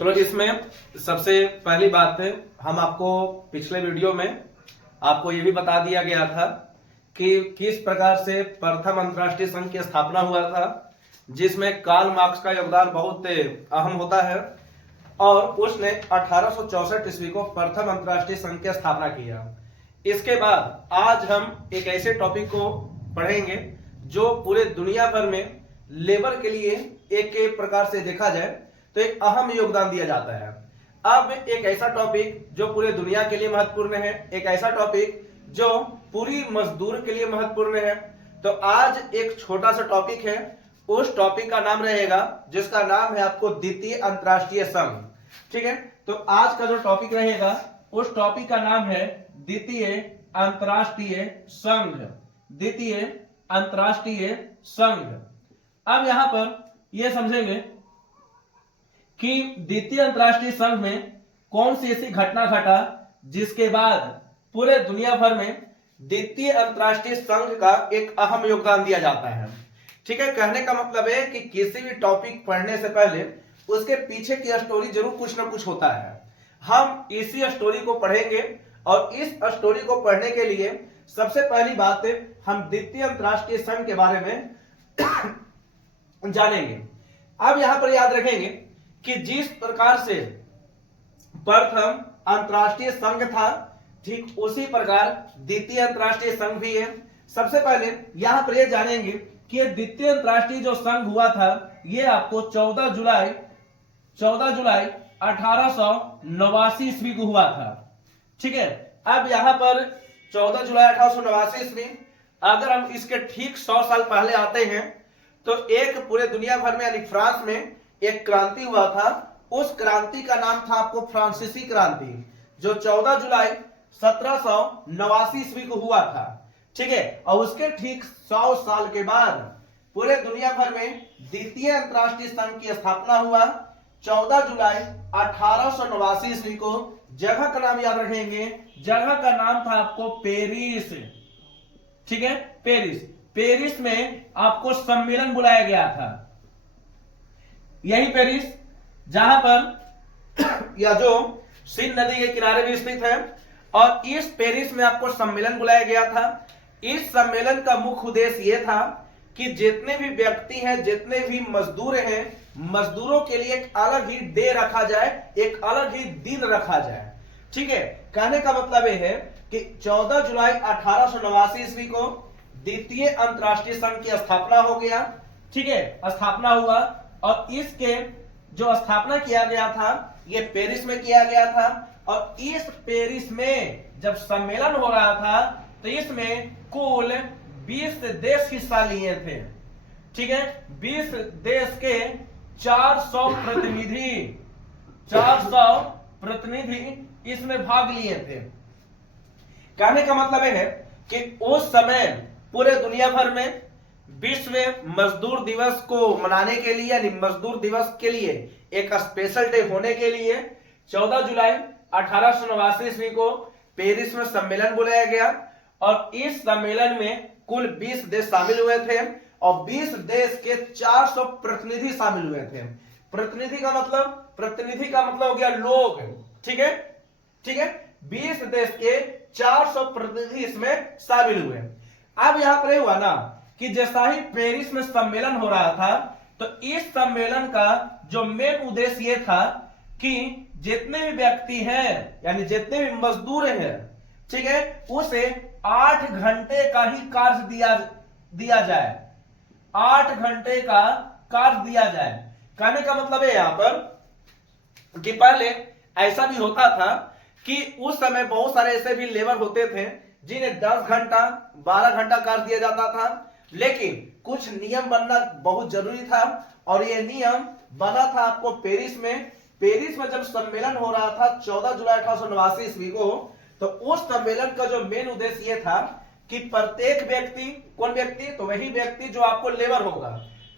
चलो जी, इसमें सबसे पहली बात है, हम आपको पिछले वीडियो में आपको ये भी बता दिया गया था कि किस प्रकार से प्रथम अंतर्राष्ट्रीय संघ की स्थापना हुआ था, जिसमें कार्ल मार्क्स का योगदान बहुत अहम होता है और उसने 1864 ईस्वी को प्रथम अंतर्राष्ट्रीय संघ की स्थापना किया। इसके बाद आज हम एक ऐसे टॉपिक को पढ़ेंगे जो पूरे दुनिया भर में लेबर के लिए एक प्रकार से देखा जाए तो एक अहम योगदान दिया जाता है। अब एक ऐसा टॉपिक जो पूरे दुनिया के लिए महत्वपूर्ण है, एक ऐसा टॉपिक जो पूरी मजदूर के लिए महत्वपूर्ण है। तो आज एक छोटा सा टॉपिक है, उस टॉपिक का नाम रहेगा जिसका नाम है आपको द्वितीय अंतर्राष्ट्रीय संघ। ठीक है, तो आज का जो टॉपिक रहेगा उस टॉपिक का नाम है द्वितीय अंतर्राष्ट्रीय संघ। द्वितीय अंतर्राष्ट्रीय संघ। अब यहां पर यह समझेंगे कि द्वितीय अंतर्राष्ट्रीय संघ में कौन सी ऐसी घटना घटा जिसके बाद पूरे दुनिया भर में द्वितीय अंतर्राष्ट्रीय संघ का एक अहम योगदान दिया जाता है। ठीक है, कहने का मतलब है कि किसी भी टॉपिक पढ़ने से पहले उसके पीछे की स्टोरी जरूर कुछ ना कुछ होता है। हम इसी स्टोरी को पढ़ेंगे और इस स्टोरी को पढ़ने के लिए सबसे पहली बात है हम द्वितीय अंतर्राष्ट्रीय संघ के बारे में जानेंगे। अब यहां पर याद रखेंगे कि जिस प्रकार से प्रथम अंतर्राष्ट्रीय संघ था, ठीक उसी प्रकार द्वितीय अंतर्राष्ट्रीय संघ भी है। सबसे पहले यहां पर यह जानेंगे कि द्वितीय अंतर्राष्ट्रीय जो संघ हुआ था यह आपको 14 जुलाई 1889 ईस्वी को हुआ था। ठीक है, अब यहां पर 14 जुलाई 1889 ईस्वी, अगर हम इसके ठीक 100 साल पहले आते हैं तो एक पूरे दुनिया भर में यानी फ्रांस में एक क्रांति हुआ था। उस क्रांति का नाम था आपको फ्रांसीसी क्रांति, जो 14 जुलाई 1789 ईस्वी को हुआ था। ठीक है, और उसके ठीक 100 साल के बाद पूरे दुनिया भर में द्वितीय अंतर्राष्ट्रीय संघ की स्थापना हुआ 14 जुलाई 1889 ईस्वी को। जगह का नाम याद रखेंगे, जगह का नाम था आपको पेरिस। ठीक है, पेरिस। पेरिस में आपको सम्मेलन बुलाया गया था। यही पेरिस जहां पर या जो सीन नदी के किनारे भी स्थित है, और इस पेरिस में आपको सम्मेलन बुलाया गया था। इस सम्मेलन का मुख्य उद्देश्य यह था कि जितने भी व्यक्ति हैं, जितने भी मजदूर हैं, मजदूरों के लिए एक अलग ही डे रखा जाए, एक अलग ही दिन रखा जाए। ठीक है, कहने का मतलब यह है कि 14 जुलाई 1889 ईस्वी को द्वितीय अंतर्राष्ट्रीय संघ की स्थापना हो गया। ठीक है, स्थापना हुआ और इसके जो स्थापना किया गया था यह पेरिस में किया गया था। और इस पेरिस में जब सम्मेलन हो रहा था तो इसमें कुल 20 देश हिस्सा लिए थे। ठीक है, 20 देश के 400 प्रतिनिधि इसमें भाग लिए थे। कहने का मतलब है कि उस समय पूरे दुनिया भर में विश्व मजदूर दिवस को मनाने के लिए यानी मजदूर दिवस के लिए एक स्पेशल डे होने के लिए 14 जुलाई 1889 ईस्वी को पेरिस में सम्मेलन बुलाया गया। और इस सम्मेलन में कुल 20 देश शामिल हुए थे और 20 देश के 400 प्रतिनिधि शामिल हुए थे। प्रतिनिधि का मतलब हो गया लोग। ठीक है, ठीक है, 20 देश के 400 प्रतिनिधि इसमें शामिल हुए। अब यहां पर हुआ ना कि जैसा ही पेरिस में सम्मेलन हो रहा था तो इस सम्मेलन का जो मेन उद्देश्य यह था कि जितने भी व्यक्ति हैं यानी जितने भी मजदूर हैं, ठीक है, उसे 8 घंटे का ही कार्य दिया जाए। 8 घंटे का कार्य दिया जाए। कहने का मतलब है यहां पर कि पहले ऐसा भी होता था कि उस समय बहुत सारे ऐसे भी लेबर होते थे जिन्हें 10 घंटा 12 घंटा कार्य दिया जाता था, लेकिन कुछ नियम बनना बहुत जरूरी था और यह नियम बना था आपको पेरिस में। पेरिस में जब सम्मेलन हो रहा था 14 जुलाई 1889 ईस्वी को, तो उस सम्मेलन का जो मेन उद्देश्य यह था कि प्रत्येक व्यक्ति, कौन व्यक्ति, तो वही व्यक्ति जो आपको लेबर होगा।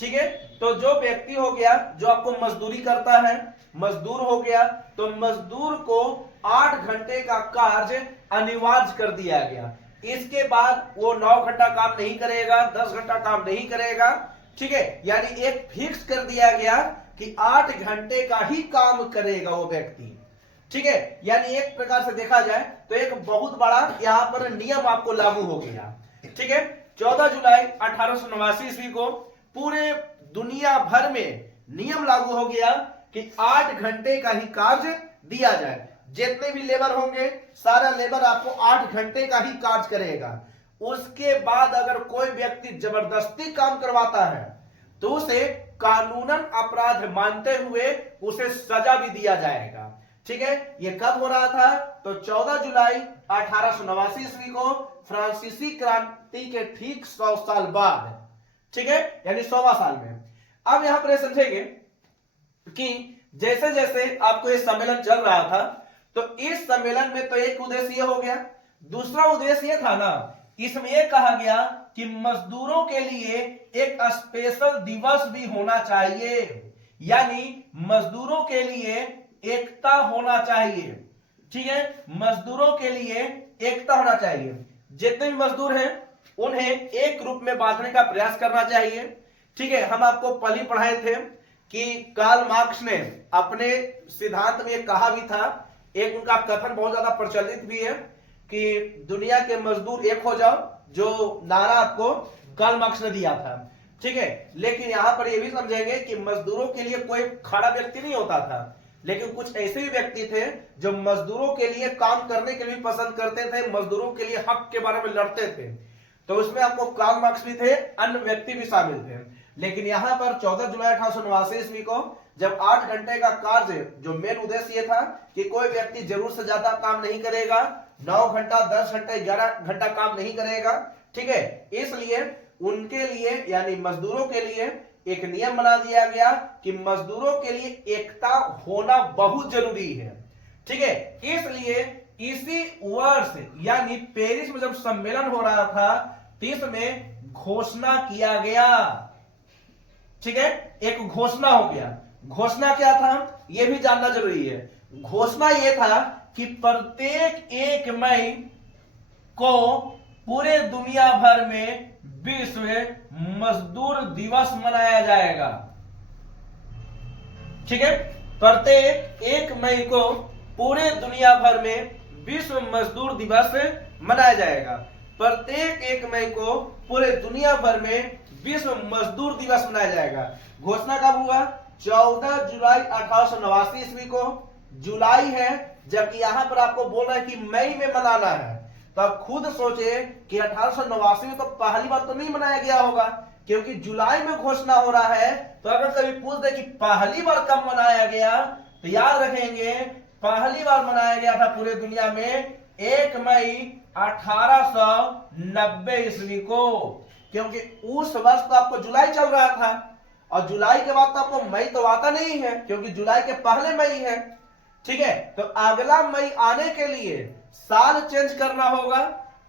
ठीक है, तो जो व्यक्ति हो गया जो आपको मजदूरी करता है, मजदूर हो गया, तो मजदूर को 8 घंटे का कार्य अनिवार्य कर दिया गया। इसके बाद वो 9 घंटा काम नहीं करेगा, 10 घंटा काम नहीं करेगा, ठीक है, यानी एक फिक्स कर दिया गया कि 8 घंटे का ही काम करेगा वो व्यक्ति, ठीक है। यानी एक प्रकार से देखा जाए तो एक बहुत बड़ा यहां पर नियम आपको लागू हो गया, ठीक है। 14 जुलाई 1889 ईस्वी को पूरे दुनिया भर में नियम लागू हो गया कि 8 घंटे का ही कार्य दिया जाए। जितने भी लेबर होंगे सारा लेबर आपको 8 घंटे का ही कार्य करेगा। उसके बाद अगर कोई व्यक्ति जबरदस्ती काम करवाता है तो उसे कानूनन अपराध मानते हुए उसे सजा भी दिया जाएगा, ठीक है। यह कब हो रहा था? तो 14 जुलाई 1889 ईस्वी को फ्रांसीसी क्रांति के ठीक 100 साल बाद, ठीक है, यानी 100वां साल में। अब यहां पर समझेंगे कि जैसे जैसे आपको यह सम्मेलन चल रहा था तो इस सम्मेलन में तो एक उद्देश्य यह हो गया, दूसरा उद्देश्य यह था ना, इसमें यह कहा गया कि मजदूरों के लिए एक स्पेशल दिवस भी होना चाहिए, यानी मजदूरों के लिए एकता होना चाहिए, ठीक है। मजदूरों के लिए एकता होना चाहिए। जितने भी मजदूर हैं उन्हें एक ग्रुप में बांटने का प्रयास करना चाहिए, ठीक है। हम आपको पहले ही पढ़ाए थे कि कार्ल मार्क्स ने अपने सिद्धांत में कहा भी था, एक उनका कथन बहुत ज्यादा प्रचलित भी है कि दुनिया के मजदूर एक हो जाओ, जो नारा आपको कार्ल मार्क्स ने दिया था, ठीक है। लेकिन यहां पर यह भी समझेंगे कि मजदूरों के लिए कोई खड़ा व्यक्ति नहीं होता था, लेकिन कुछ ऐसे भी व्यक्ति थे जो मजदूरों के लिए काम करने के लिए पसंद करते थे, मजदूरों के लिए हक के बारे में लड़ते थे। तो उसमें आपको कार्ल मार्क्स भी थे, अन्य व्यक्ति भी शामिल थे। लेकिन यहां पर 14 जुलाई 1889 ईस्वी को जब 8 घंटे का कार्य, जो मेन उद्देश्य यह था कि कोई व्यक्ति जरूर से ज्यादा काम नहीं करेगा, 9 घंटा 10 घंटा 11 घंटा काम नहीं करेगा, ठीक है। इसलिए उनके लिए यानी मजदूरों के लिए एक नियम बना दिया गया कि मजदूरों के लिए एकता होना बहुत जरूरी है, ठीक है। इसलिए इसी वर्ष यानी पेरिस में जब सम्मेलन हो रहा था तो इसमें घोषणा किया गया, ठीक है, एक घोषणा हो गया। घोषणा क्या था यह भी जानना जरूरी है। घोषणा यह था कि प्रत्येक 1 मई को पूरे दुनिया भर में विश्व मजदूर दिवस मनाया जाएगा, ठीक है। प्रत्येक 1 मई को पूरे दुनिया भर में विश्व मजदूर दिवस मनाया जाएगा। प्रत्येक 1 मई को पूरे दुनिया भर में विश्व मजदूर दिवस मनाया जाएगा। घोषणा कब हुआ? 14 जुलाई 1889 ईस्वी को। जुलाई है, जबकि यहां पर आपको बोल रहा है कि मई में मनाना है। तो आप खुद सोचे कि 1889 में तो पहली बार तो नहीं मनाया गया होगा, क्योंकि जुलाई में घोषणा हो रहा है। तो अगर कभी पूछ दे कि पहली बार कब मनाया गया, तो याद रखेंगे पहली बार मनाया गया था पूरे दुनिया में 1 मई 1890 ईस्वी को, क्योंकि उस वर्ष तो आपको जुलाई चल रहा था और जुलाई के बाद तो आपको मई तो आता नहीं है, क्योंकि जुलाई के पहले मई है, ठीक है। तो अगला मई आने के लिए साल चेंज करना होगा।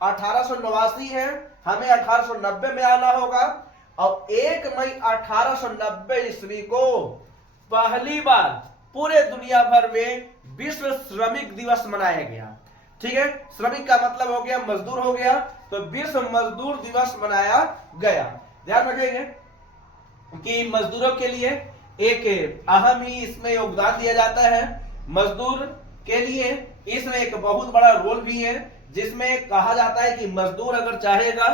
1889 है, हमें 1890 में आना होगा। और 1 मई 1890 ईस्वी को पहली बार पूरे दुनिया भर में विश्व श्रमिक दिवस मनाया गया, ठीक है। श्रमिक का मतलब हो गया मजदूर हो गया, तो विश्व मजदूर दिवस मनाया गया। ध्यान रखेंगे कि मजदूरों के लिए एक अहम ही इसमें योगदान दिया जाता है। मजदूर के लिए इसमें एक बहुत बड़ा रोल भी है, जिसमें कहा जाता है कि मजदूर अगर चाहेगा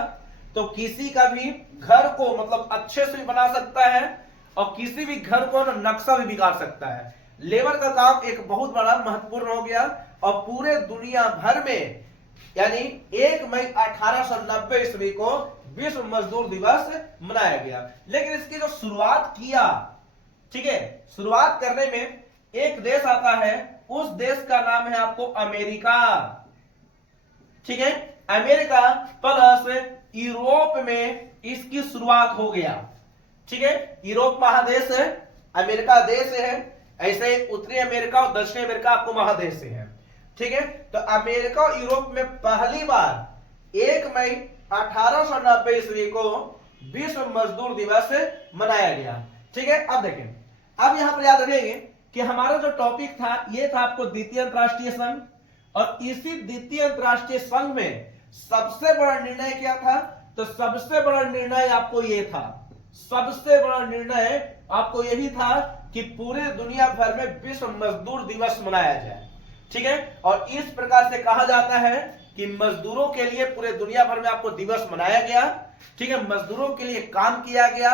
तो किसी का भी घर को मतलब अच्छे से भी बना सकता है और किसी भी घर को नक्शा भी बिगाड़ सकता है। लेबर का काम एक बहुत बड़ा महत्वपूर्ण हो गया और पूरे दुनिया भर में यानी 1 मई 1890 ईस्वी को विश्व मजदूर दिवस मनाया गया। लेकिन इसकी जो शुरुआत किया, ठीक है, शुरुआत करने में एक देश आता है, उस देश का नाम है आपको अमेरिका, ठीक है। अमेरिका प्लस यूरोप में इसकी शुरुआत हो गया, ठीक है। यूरोप महादेश है, अमेरिका देश है, ऐसे उत्तरी अमेरिका और दक्षिणी अमेरिका आपको महादेश है, ठीक है। तो अमेरिका और यूरोप में पहली बार 1 मई 1890 ईस्वी को विश्व मजदूर दिवस मनाया गया, ठीक है। अब देखें, अब यहां पर याद रखेंगे कि हमारा जो टॉपिक था ये था आपको द्वितीय अंतरराष्ट्रीय संघ, और इसी द्वितीय अंतरराष्ट्रीय संघ में सबसे बड़ा निर्णय क्या था? तो सबसे बड़ा निर्णय आपको ये था, सबसे बड़ा निर्णय आपको यही था कि पूरे दुनिया भर में विश्व मजदूर दिवस मनाया जाए। ठीक है, और इस प्रकार से कहा जाता है कि मजदूरों के लिए पूरे दुनिया भर में आपको दिवस मनाया गया। ठीक है, मजदूरों के लिए काम किया गया,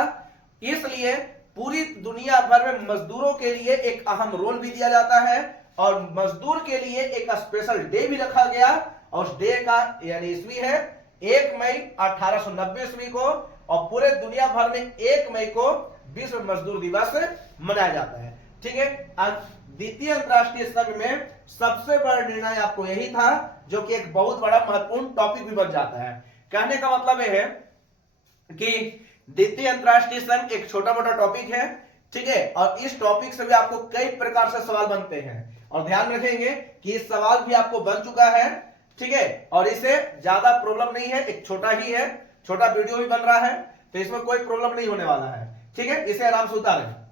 इसलिए पूरी दुनिया भर में मजदूरों के लिए एक अहम रोल भी दिया जाता है और मजदूर के लिए एक स्पेशल डे भी रखा गया और उस डे का यानी ईस्वी है 1 मई 1890 ईस्वी को, और पूरे दुनिया भर में 1 मई को विश्व मजदूर दिवस मनाया जाता है। ठीक है, द्वितीय अंतरराष्ट्रीय संघ में सबसे बड़ा निर्णय आपको यही था, जो कि एक बहुत बड़ा महत्वपूर्ण टॉपिक भी बन जाता है। कहने का मतलब यह है कि द्वितीय अंतरराष्ट्रीय संघ एक छोटा मोटा टॉपिक है। ठीक है, और इस टॉपिक से भी आपको कई प्रकार से सवाल बनते हैं और ध्यान रखेंगे कि इस सवाल भी आपको बन चुका है। ठीक है, और इसे ज्यादा प्रॉब्लम नहीं है, एक छोटा ही है, छोटा वीडियो भी बन रहा है, तो इसमें कोई प्रॉब्लम नहीं होने वाला है। ठीक है, इसे आराम से उतारें।